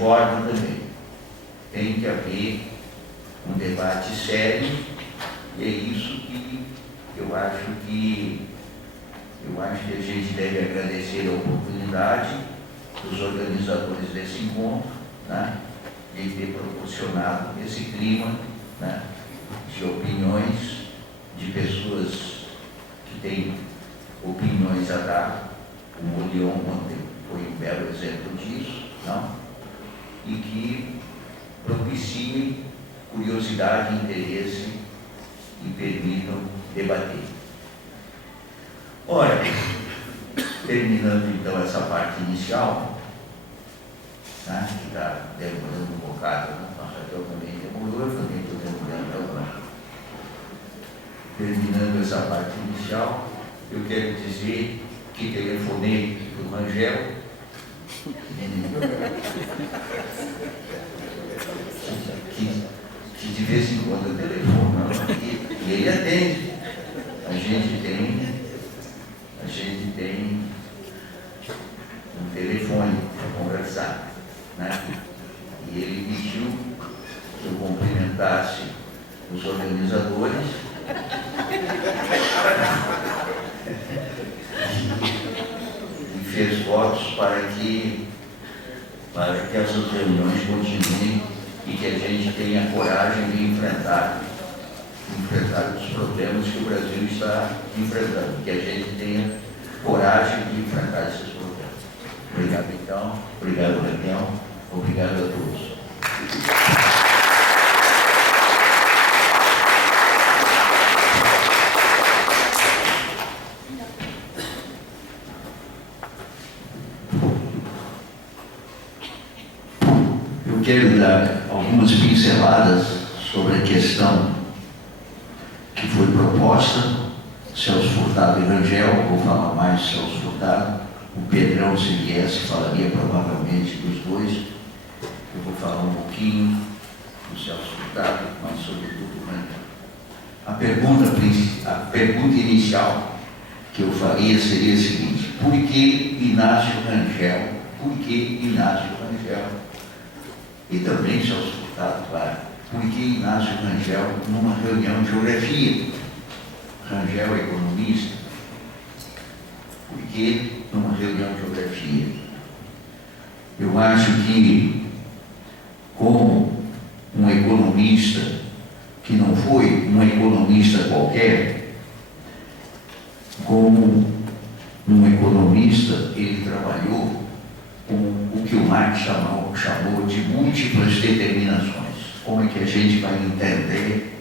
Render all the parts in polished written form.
forma também. Tem que haver um debate sério, e é isso que eu acho que a gente deve agradecer a oportunidade dos organizadores desse encontro, né, de ter proporcionado esse clima, né, de opiniões, de pessoas que têm opiniões a dar. O Odeon ontem foi um belo exemplo disso, não? E que propiciem curiosidade, interesse e permitam debater. Ora, terminando então essa parte inicial, né, que está demorando um bocado, né? A Raquel também demorou, eu também estou demorando agora. Terminando essa parte inicial, eu quero dizer que telefonei para o Rangel, que de vez em quando eu telefono, e ele atende. A gente tem um telefone para conversar, né? E ele pediu que eu cumprimentasse os organizadores e fez votos para que essas reuniões continuem e que a gente tenha coragem de enfrentar os problemas que o Brasil está enfrentando, que a gente tenha coragem de enfrentar esses problemas. Obrigado, então. Obrigado, Raquel. Obrigado a todos. Eu quero dar algumas pinceladas sobre a questão que foi proposta. Celso Furtado e Rangel, vou falar mais de Celso Furtado. O Pedrão, se viesse, falaria provavelmente dos dois. Eu vou falar um pouquinho do Celso Furtado, mas sobretudo do Rangel. A pergunta inicial que eu faria seria a seguinte: por que Inácio Rangel? Por que Inácio Rangel? E também Celso Furtado, claro. Por que Inácio Rangel numa reunião de geografia? Rangel é economista. Por que numa reunião de geografia? Eu acho que, como um economista, que não foi um economista qualquer, como um economista, ele trabalhou com o que o Marx chamou de múltiplas determinações. Como é que a gente vai entender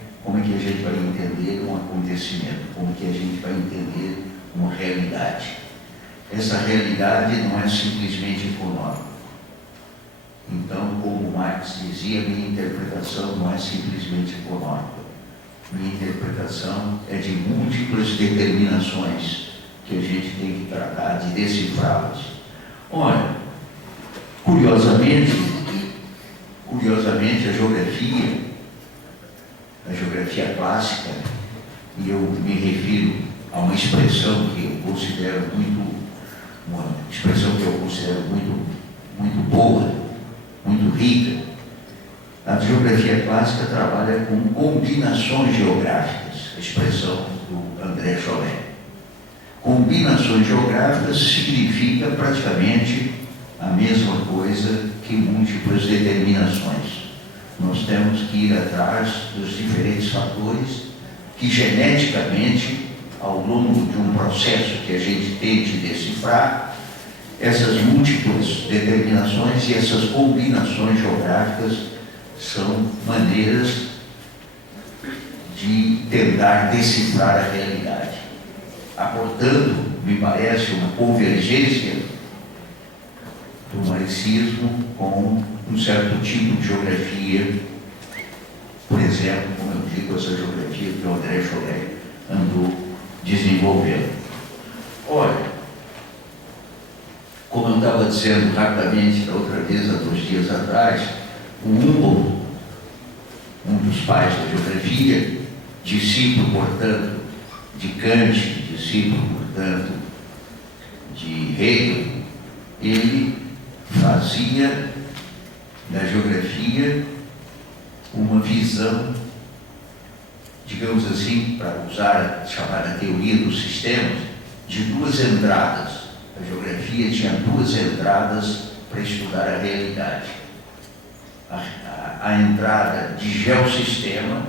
um acontecimento? Como que a gente vai entender uma realidade? Essa realidade não é simplesmente econômica. Então, como Marx dizia, minha interpretação não é simplesmente econômica. Minha interpretação é de múltiplas determinações que a gente tem que tratar de decifrá-las. Olha, curiosamente, a geografia clássica, e eu me refiro a uma expressão que eu considero muito boa, muito rica. A geografia clássica trabalha com combinações geográficas, a expressão do André Chollet. Combinações geográficas significa praticamente a mesma coisa que múltiplas determinações. Nós temos que ir atrás dos diferentes fatores que geneticamente, ao longo de um processo que a gente tente decifrar, essas múltiplas determinações e essas combinações geográficas são maneiras de tentar decifrar a realidade. Portanto, me parece uma convergência do marxismo com um certo tipo de geografia, por exemplo, como eu digo, essa geografia que o André Chollet andou desenvolvendo. Olha, como eu estava dizendo rapidamente da outra vez, há 2 dias atrás, o Humboldt, um dos pais da geografia, discípulo, portanto, de Kant, discípulo, portanto, de Hegel, ele fazia geografia uma visão, digamos assim, para usar a chamada teoria dos sistemas, de duas entradas. A geografia tinha duas entradas para estudar a realidade. A entrada de geossistema,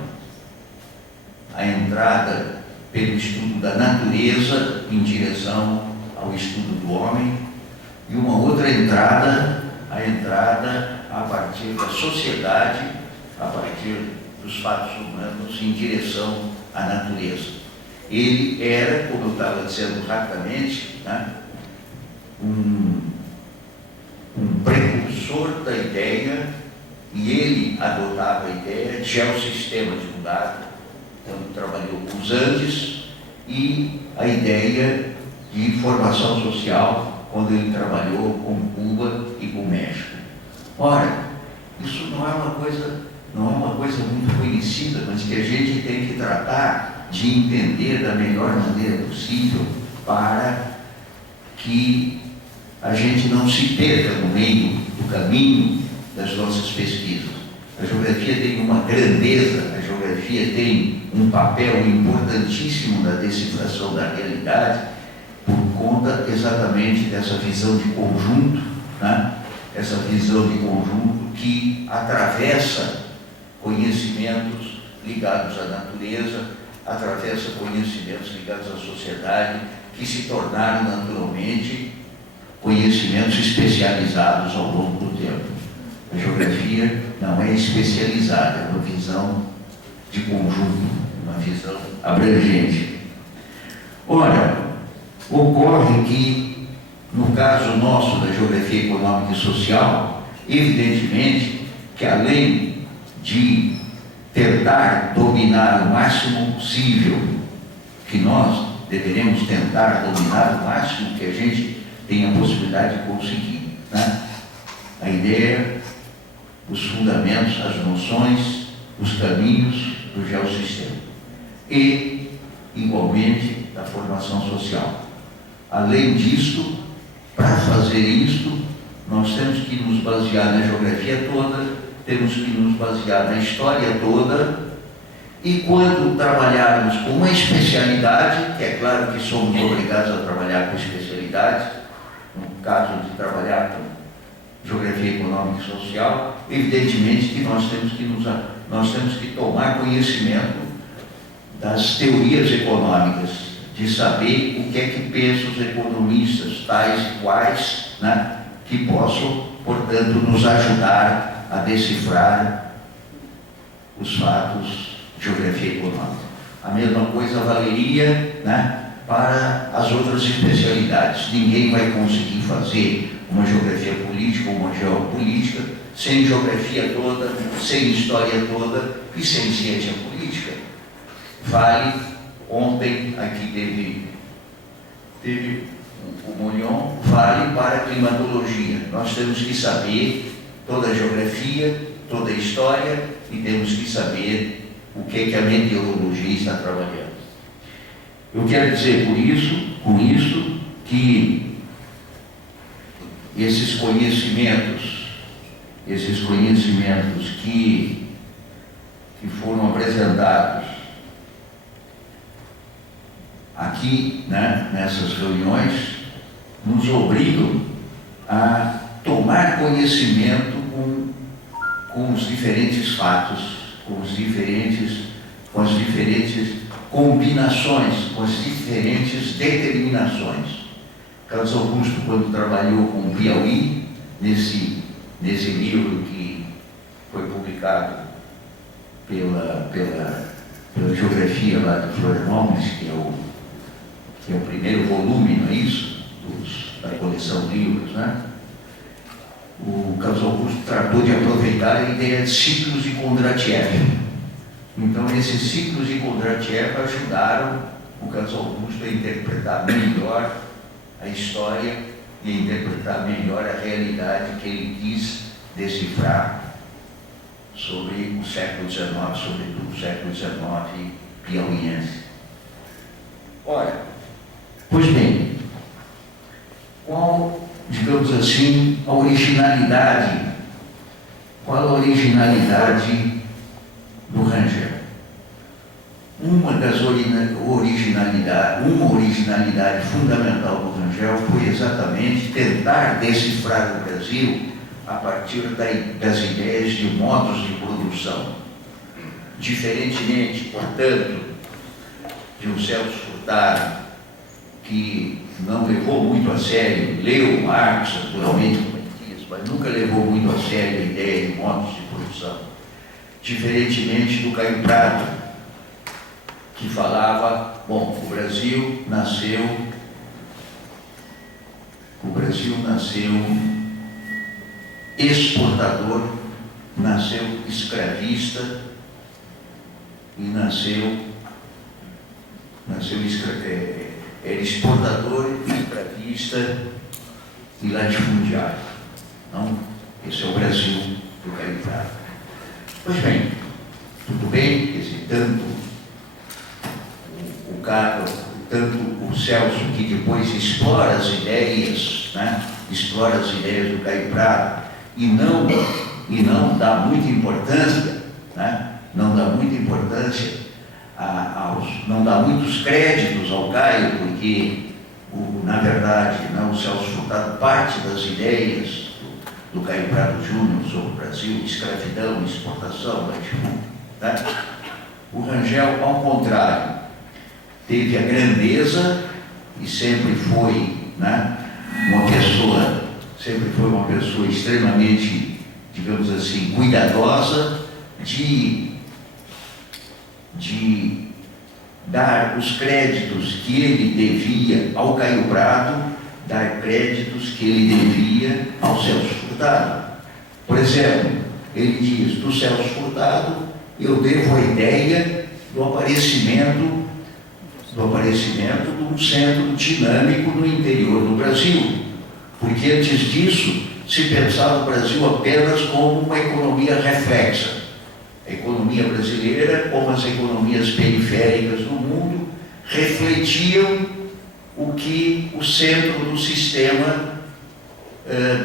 a entrada pelo estudo da natureza em direção ao estudo do homem, e uma outra entrada, a entrada a partir da sociedade, a partir dos fatos humanos em direção à natureza. Ele era, como eu estava dizendo rapidamente, né, um precursor da ideia, e ele adotava a ideia de geossistema divulgado, então trabalhou com os Andes, e a ideia de formação social, quando ele trabalhou com Cuba e com o México. Ora, isso não é uma coisa muito conhecida, mas que a gente tem que tratar de entender da melhor maneira possível para que a gente não se perca no meio do caminho das nossas pesquisas. A geografia tem uma grandeza, a geografia tem um papel importantíssimo na decifração da realidade, por conta exatamente dessa visão de conjunto, né? Essa visão de conjunto que atravessa conhecimentos ligados à natureza, atravessa conhecimentos ligados à sociedade, que se tornaram naturalmente conhecimentos especializados ao longo do tempo. A geografia não é especializada, é uma visão de conjunto, uma visão abrangente. Ora, ocorre que, no caso nosso da geografia econômica e social, evidentemente que além de tentar dominar o máximo possível, que nós deveremos tentar dominar o máximo que a gente tem a possibilidade de conseguir, né? A ideia, os fundamentos, as noções, os caminhos do geossistema e, igualmente, da formação social. Além disso, para fazer isto, nós temos que nos basear na geografia toda, temos que nos basear na história toda, e quando trabalharmos com uma especialidade, que é claro que somos obrigados a trabalhar com especialidade, no caso de trabalhar com geografia econômica e social, evidentemente que nós temos que tomar conhecimento das teorias econômicas, de saber o que é que pensam os economistas, tais e quais, né, que possam, portanto, nos ajudar a decifrar os fatos de geografia econômica. A mesma coisa valeria, né, para as outras especialidades. Ninguém vai conseguir fazer uma geografia política ou uma geopolítica sem geografia toda, sem história toda e sem ciência política. Vale, ontem aqui teve o Molhon, vale para a climatologia. Nós temos que saber toda a geografia, toda a história e temos que saber o que é que a meteorologia está trabalhando. Eu quero dizer com isso, que esses conhecimentos que foram apresentados aqui, né, nessas reuniões, nos obrigam a tomar conhecimento com os diferentes fatos, com as diferentes combinações, com as diferentes determinações. Carlos Augusto, quando trabalhou com o Piauí, nesse livro que foi publicado pela geografia lá de Florianópolis, que é o primeiro volume, não é isso? Da coleção de livros, né? O Carlos Augusto tratou de aproveitar a ideia de ciclos de Kondratiev. Então, esses ciclos de Kondratiev ajudaram o Carlos Augusto a interpretar melhor a história e a interpretar melhor a realidade que ele quis decifrar sobre o século XIX, sobretudo o século XIX piauiense. Ora, pois bem, qual, digamos assim, a originalidade qual a originalidade do Rangel? Uma originalidade fundamental do Rangel foi exatamente tentar decifrar o Brasil a partir das ideias de modos de produção. Diferentemente, portanto, de um Celso Furtado, que não levou muito a sério, leu Marx, naturalmente, mas nunca levou muito a sério a ideia de modos de produção. Diferentemente do Caio Prado, que falava, bom, o Brasil nasceu exportador, nasceu escravista e era exportador, escravista e latifundiário. Não? Esse é o Brasil do Caio Prado. Pois bem, tudo bem, quer dizer, tanto o Celso, que depois explora as ideias, né? Explora as ideias do Caio Prado e não dá muita importância, né? Não dá muita importância não dá muitos créditos ao Caio, porque na verdade, o Celso Furtado parte das ideias do Caio Prado Júnior sobre o Brasil, escravidão, exportação, latifúndio, né? O Rangel, ao contrário, teve a grandeza e sempre foi, né, uma pessoa extremamente, digamos assim, cuidadosa de dar os créditos que ele devia ao Caio Prado, dar créditos que ele devia ao Celso Furtado. Por exemplo, ele diz, do Celso Furtado, eu devo a ideia do aparecimento de um centro dinâmico no interior do Brasil, porque antes disso se pensava o Brasil apenas como uma economia reflexa. A economia brasileira, como as economias periféricas do mundo, refletiam o que o centro do sistema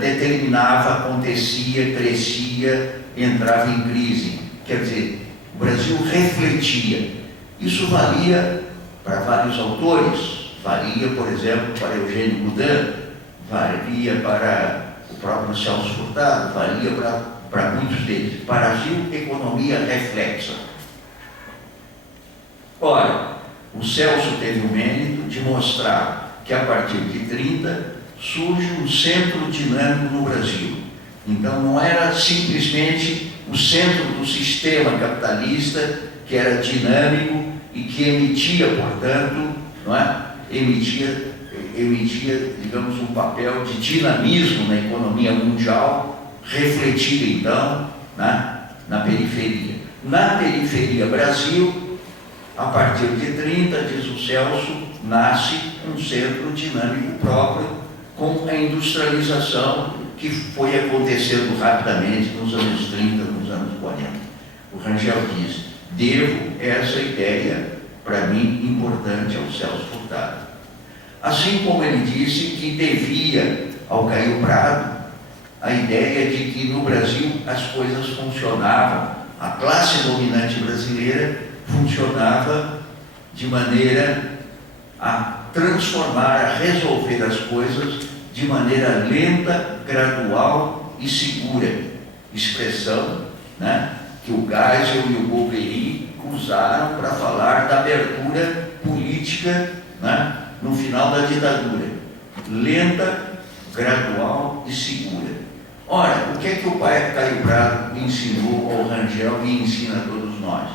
determinava, acontecia, crescia, entrava em crise. Quer dizer, o Brasil refletia. Isso valia para vários autores, valia, por exemplo, para Eugênio Boudin, valia para o próprio Celso Furtado, valia para muitos deles. Brasil, economia reflexa. Ora, o Celso teve o mérito de mostrar que a partir de 30 surge um centro dinâmico no Brasil. Então não era simplesmente o centro do sistema capitalista que era dinâmico e que emitia, portanto, emitia, digamos, um papel de dinamismo na economia mundial, refletido então na periferia. Na periferia Brasil, a partir de 30, diz o Celso, nasce um centro dinâmico próprio com a industrialização que foi acontecendo rapidamente nos anos 30, nos anos 40. O Rangel diz, devo essa ideia, para mim, importante ao Celso Furtado. Assim como ele disse que devia ao Caio Prado a ideia de que no Brasil as coisas funcionavam, a classe dominante brasileira funcionava de maneira a transformar, a resolver as coisas de maneira lenta, gradual e segura. Expressão, que o Geisel e o Boveri usaram para falar da abertura política, no final da ditadura. Lenta, gradual e segura. Ora, o que é que o pai Caio Prado ensinou ao Rangel e ensina a todos nós?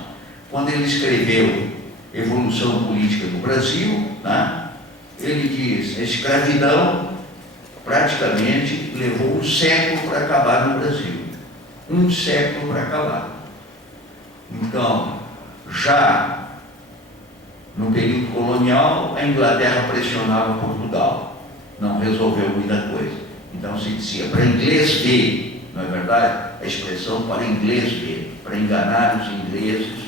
Quando ele escreveu Evolução Política do Brasil, ele diz, a escravidão praticamente levou um século para acabar no Brasil. Um século para acabar. Então, já no período colonial, a Inglaterra pressionava Portugal. Não resolveu muita coisa. Então se dizia, para inglês ver, não é verdade? A expressão para inglês ver, para enganar os ingleses,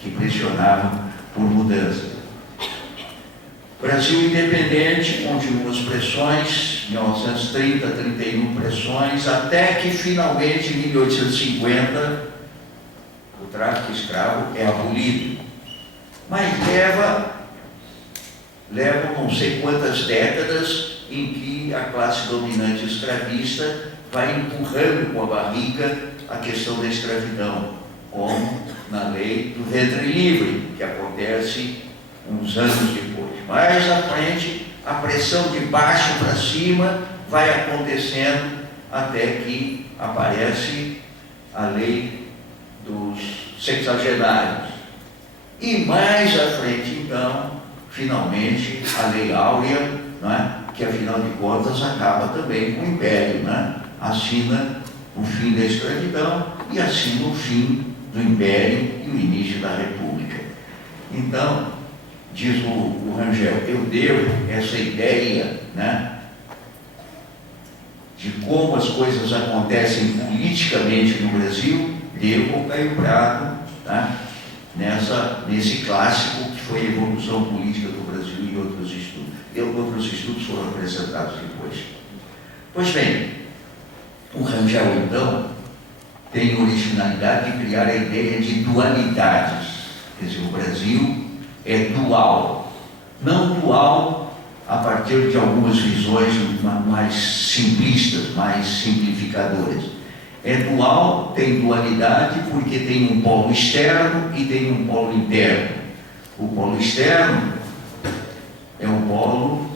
que pressionavam por mudança. Brasil independente, continuam as pressões, 1930, 31 pressões, até que finalmente, em 1850, o tráfico escravo é abolido. Mas leva não sei quantas décadas em que a classe dominante escravista vai empurrando com a barriga a questão da escravidão, como na lei do ventre livre, que acontece uns anos depois. Mais à frente, a pressão de baixo para cima vai acontecendo até que aparece a lei dos sexagenários. E mais à frente, então, finalmente, a Lei Áurea, não é? Que afinal de contas acaba também com o Império, né? Assina o fim da escravidão e assina o fim do Império e o início da República. Então, diz o Rangel, eu devo essa ideia, né, de como as coisas acontecem politicamente no Brasil, devo ao Caio Prado, tá? Nesse clássico que foi a Evolução Política do Brasil e outros estudos. Outros estudos foram apresentados depois. Pois bem, o Rangel, então, tem a originalidade de criar a ideia de dualidades. Quer dizer, o Brasil é dual. Não dual a partir de algumas visões mais simplistas, mais simplificadoras. É dual, tem dualidade, porque tem um polo externo e tem um polo interno. O polo externo é um polo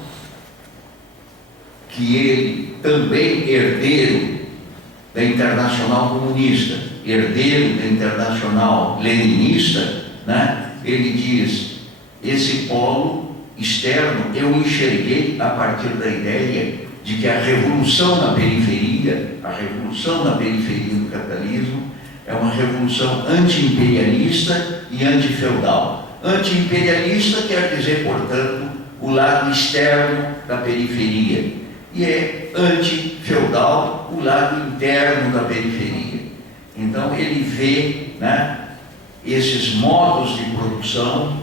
que ele também herdeiro da Internacional Comunista, herdeiro da Internacional Leninista, né? Ele diz, esse polo externo eu enxerguei a partir da ideia de que a revolução na periferia do capitalismo é uma revolução anti-imperialista e anti-feudal. Anti-imperialista quer dizer, portanto, o lado externo da periferia, e é anti-feudal o lado interno da periferia. Então ele vê, né, esses modos de produção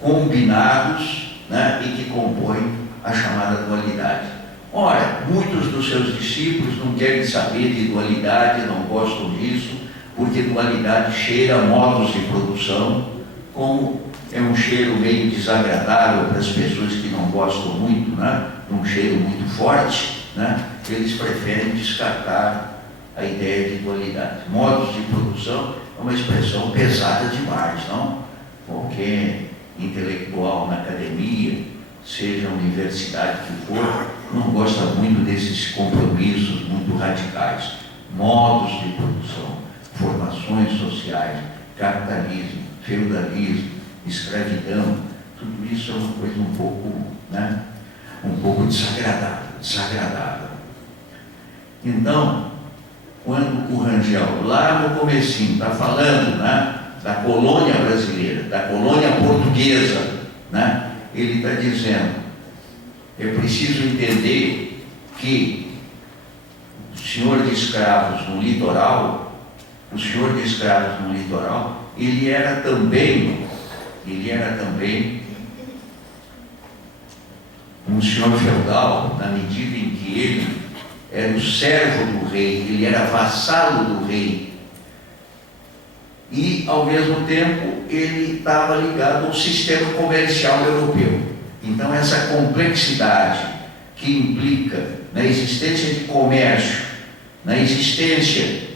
combinados, né, e que compõem a chamada dualidade. Ora, muitos dos seus discípulos não querem saber de dualidade, não gostam disso, porque dualidade cheira a modos de produção, como é um cheiro meio desagradável para as pessoas que não gostam muito, né, um cheiro muito forte, né, eles preferem descartar a ideia de dualidade. Modos de produção é uma expressão pesada demais, não? Qualquer intelectual na academia, seja a universidade que for, não gosta muito desses compromissos muito radicais. Modos de produção, formações sociais, capitalismo, feudalismo, escravidão, tudo isso é uma coisa um pouco, né, um pouco desagradável. Então, quando o Rangel, lá no comecinho, está falando, né, da colônia brasileira, da colônia portuguesa, né, ele está dizendo, é preciso entender que o senhor de escravos no litoral, ele era também um senhor feudal, na medida em que ele era o servo do rei, ele era vassalo do rei, e ao mesmo tempo ele estava ligado ao sistema comercial europeu. Então essa complexidade que implica na existência de comércio, na existência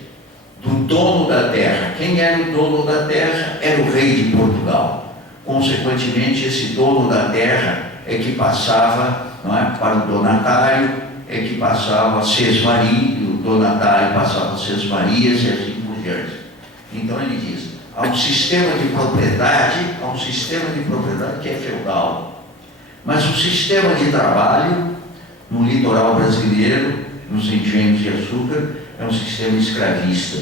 do dono da terra. Quem era o dono da terra? Era o rei de Portugal. Consequentemente, esse dono da terra é que passava, não é, para o donatário, é que passava a sesmaria, o donatário passava a sesmarias e assim por diante. Então ele diz, há um sistema de propriedade que é feudal, mas o sistema de trabalho no litoral brasileiro, nos engenhos de açúcar, é um sistema escravista.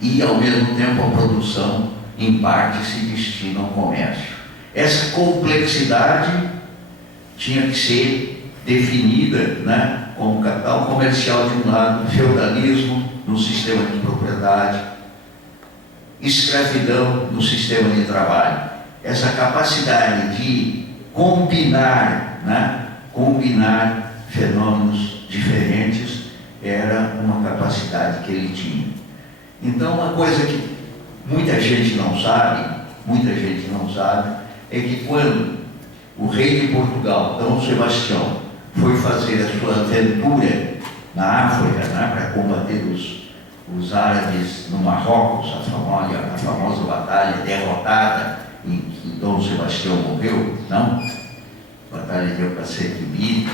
E ao mesmo tempo a produção em parte se destina ao comércio. Essa complexidade tinha que ser definida, né, como capital comercial de um lado, feudalismo no sistema de propriedade, escravidão no sistema de trabalho. essa capacidade de combinar, né? Combinar fenômenos diferentes era uma capacidade que ele tinha. Então, uma coisa que muita gente não sabe, é que quando o rei de Portugal, Dom Sebastião, foi fazer a sua aventura na África, né, para combater os árabes no Marrocos, a famosa batalha derrotada em que Dom Sebastião morreu, não? Batalha de Alcacer-Quibir.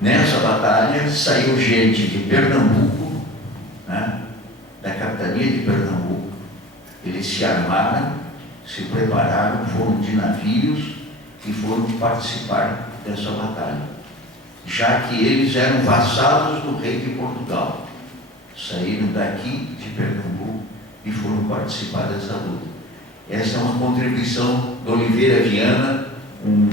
Nessa batalha saiu gente de Pernambuco, né, da capitania de Pernambuco. Eles se armaram, se prepararam, foram de navios e foram participar dessa batalha, já que eles eram vassalos do rei de Portugal. Saíram daqui de Pernambuco e foram participar dessa luta. Essa é uma contribuição do Oliveira Viana, um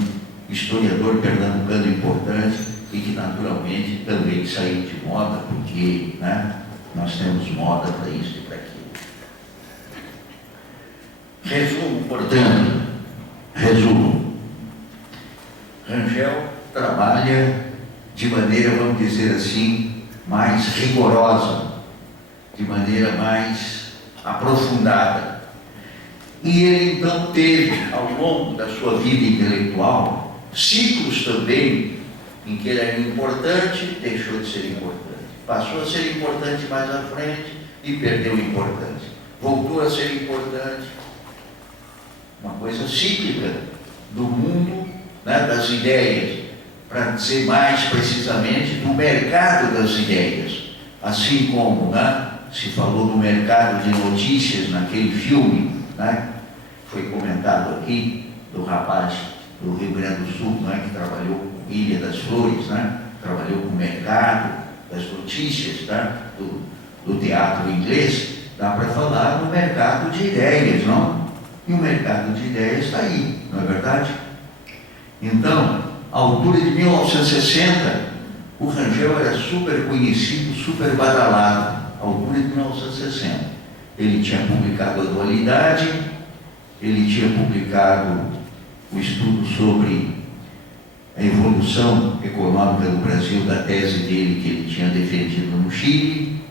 historiador pernambucano importante e que naturalmente também saiu de moda, porque, né, nós temos moda para isso e para aquilo. Resumo, portanto, Rangel trabalha de maneira, vamos dizer assim, mais rigorosa, de maneira mais aprofundada. E ele então teve, ao longo da sua vida intelectual, ciclos também em que ele era importante, deixou de ser importante. Passou a ser importante mais à frente e perdeu importância. Voltou a ser importante. Uma coisa cíclica do mundo, né, das ideias, para dizer mais precisamente do mercado das ideias. Assim como, né, se falou do mercado de notícias naquele filme, né, foi comentado aqui, do rapaz do Rio Grande do Sul, né, que trabalhou com Ilha das Flores, né, trabalhou com o mercado das notícias, né, do teatro inglês. Dá para falar do mercado de ideias, não? E o mercado de ideias está aí, não é verdade? Então, à altura de 1960, o Rangel era super conhecido, super badalado, à altura de 1960. Ele tinha publicado a Dualidade, ele tinha publicado o estudo sobre a evolução econômica do Brasil, da tese dele que ele tinha defendido no Chile.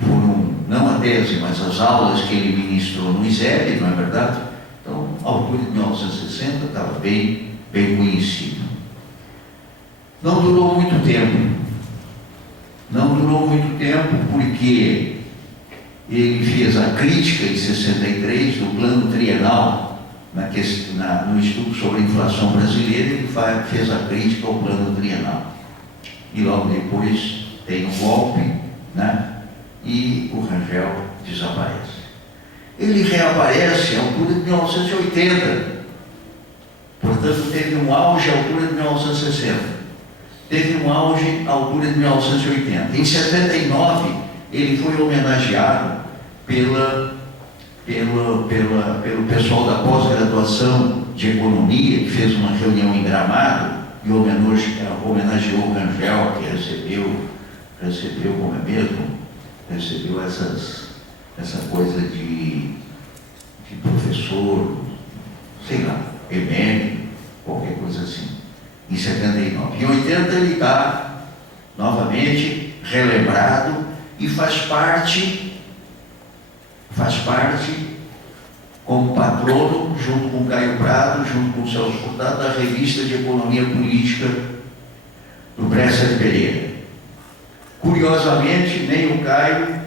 Foram, não a tese, mas as aulas que ele ministrou no ISEB, não é verdade? Então, à altura de 1960, estava bem conhecido. Não durou muito tempo. Porque ele fez a crítica em 63 do plano trienal, no estudo sobre a inflação brasileira. Ele fez a crítica ao plano trienal. E logo depois tem um golpe, né? E o Rangel desaparece. Ele reaparece à altura de 1980. Portanto, teve um auge à altura de 1960. Teve um auge à altura de 1980. Em 79, ele foi homenageado pelo pessoal da pós-graduação de economia, que fez uma reunião em Gramado e homenageou o Rangel, que recebeu como é mesmo? Recebeu essa coisa de professor, sei lá, emérito, qualquer coisa assim, em 79. Em 80 ele está novamente relembrado e faz parte como patrono, junto com Caio Prado, junto com Celso Furtado, da revista de Economia Política do Bresser Pereira. Curiosamente, nem o Caio,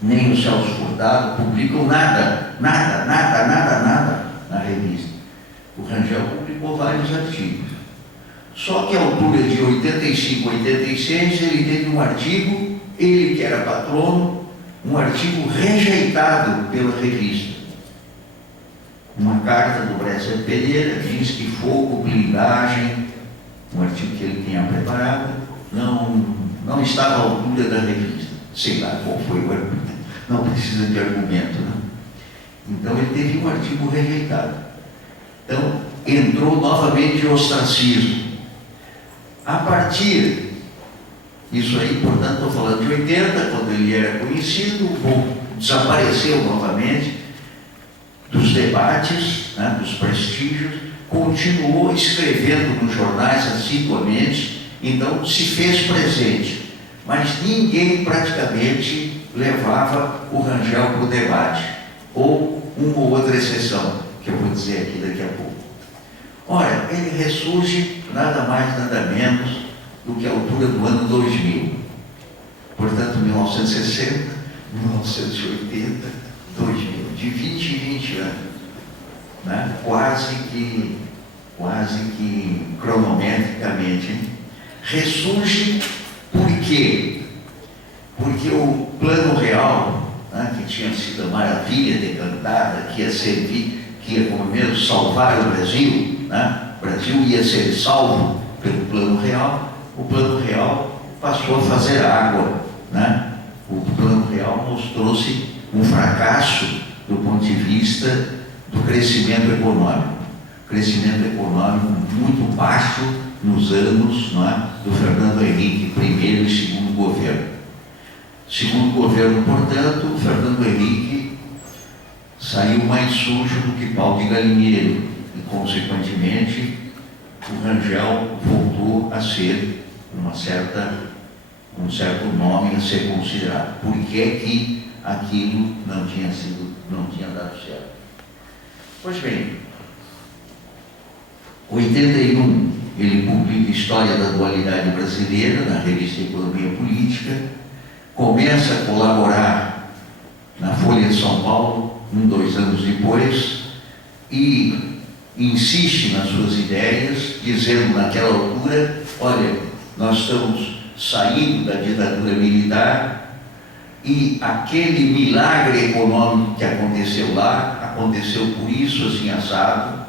nem o Celso Furtado publicam nada na revista. O Rangel publicou vários artigos. Só que à altura de 85, 86, ele teve um artigo, ele que era patrono, um artigo rejeitado pela revista. Uma carta do Bresser Pereira diz que fogo, blindagem, um artigo que ele tinha preparado, não estava à altura da revista. Sei lá qual foi o argumento. Não precisa de argumento, não. Então ele teve um artigo rejeitado. Então entrou novamente o ostracismo. A partir, isso aí, portanto, estou falando de 80, quando ele era conhecido, desapareceu novamente. Dos dos debates, né, dos prestígios, continuou escrevendo nos jornais assiduamente, então se fez presente, mas ninguém praticamente levava o Rangel para o debate, ou uma ou outra exceção, que eu vou dizer aqui daqui a pouco. Ora, ele ressurge nada mais, nada menos do que a altura do ano 2000. Portanto, 1960, 1980, 2000, de 20 em 20 anos, né? quase que cronometricamente. Ressurge por quê? Porque o Plano Real, né, que tinha sido a maravilha decantada, que ia servir, que ia, como mesmo, salvar o Brasil, né? O Brasil ia ser salvo pelo Plano Real, o Plano Real passou a fazer água, né? O Plano Real mostrou-se um fracasso do ponto de vista do crescimento econômico. Crescimento econômico muito baixo nos anos, não é, do Fernando Henrique I e segundo governo. Segundo governo, portanto, o Fernando Henrique saiu mais sujo do que pau de galinheiro e, consequentemente, o Rangel voltou a ser um certo nome a ser considerado. Por que é que aquilo não tinha dado certo? Pois bem, 81, ele publica História da Dualidade Brasileira, na revista Economia Política, começa a colaborar na Folha de São Paulo, 2 anos depois, e insiste nas suas ideias, dizendo naquela altura: olha, nós estamos saindo da ditadura militar e aquele milagre econômico que aconteceu lá, aconteceu por isso, assim, assado.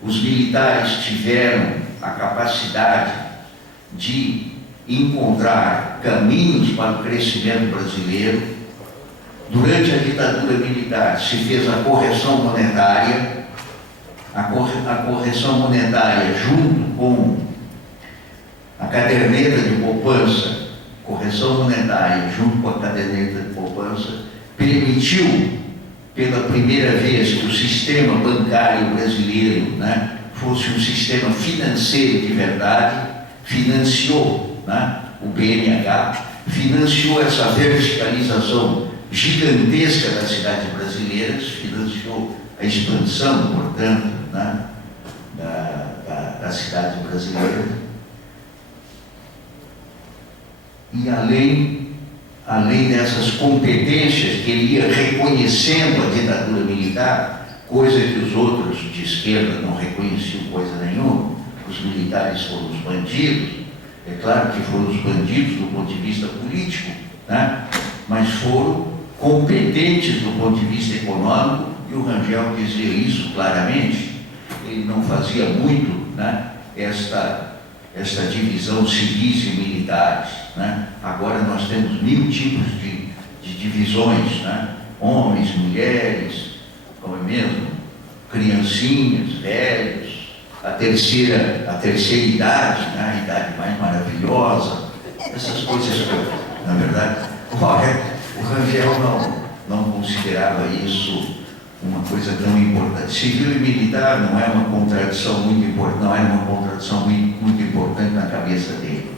Os militares tiveram a capacidade de encontrar caminhos para o crescimento brasileiro. Durante a ditadura militar se fez a correção monetária, junto com a caderneta de poupança, correção monetária junto com a caderneta de poupança, permitiu pela primeira vez que o sistema bancário brasileiro, né, fosse um sistema financeiro de verdade, financiou, né, o BNH, financiou essa verticalização gigantesca das cidades brasileiras, financiou a expansão, portanto, né, da cidade brasileira. E além dessas competências que ele ia reconhecendo a ditadura militar, coisa que os outros de esquerda não reconheciam coisa nenhuma, os militares foram os bandidos, é claro que foram os bandidos do ponto de vista político, né? Mas foram competentes do ponto de vista econômico, e o Rangel dizia isso claramente. Ele não fazia muito, né, esta divisão civis e militares, né? Agora nós temos 1000 tipos de divisões, né? Homens, mulheres, como é mesmo, criancinhas, velhos, a terceira idade, né? A idade mais maravilhosa, essas coisas que, na verdade, o Rangel não considerava isso uma coisa tão importante. Civil e militar não é uma contradição muito importante, não era uma contradição muito importante na cabeça dele.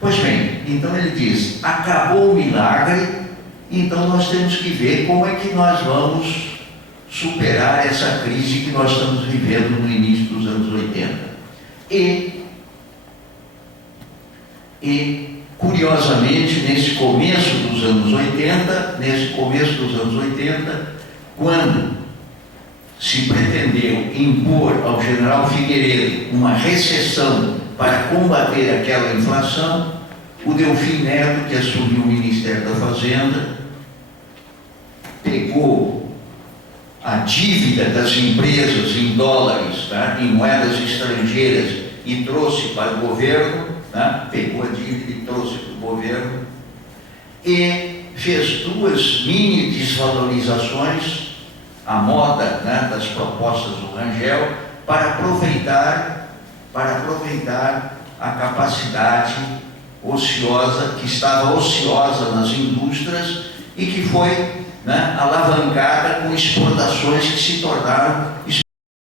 Pois bem, então ele diz: acabou o milagre, então nós temos que ver como é que nós vamos superar essa crise que nós estamos vivendo no início dos anos 80. E curiosamente, nesse começo dos anos 80, quando se pretendeu impor ao general Figueiredo uma recessão para combater aquela inflação, o Delfim Neto, que assumiu o Ministério da Fazenda, pegou a dívida das empresas em dólares, tá, em moedas estrangeiras, e trouxe para o governo, tá, pegou a dívida e trouxe para o governo, e fez 2 mini desvalorizações, a moda, né, das propostas do Rangel, para aproveitar a capacidade ociosa, que estava ociosa nas indústrias e que foi né, alavancada com exportações que se tornaram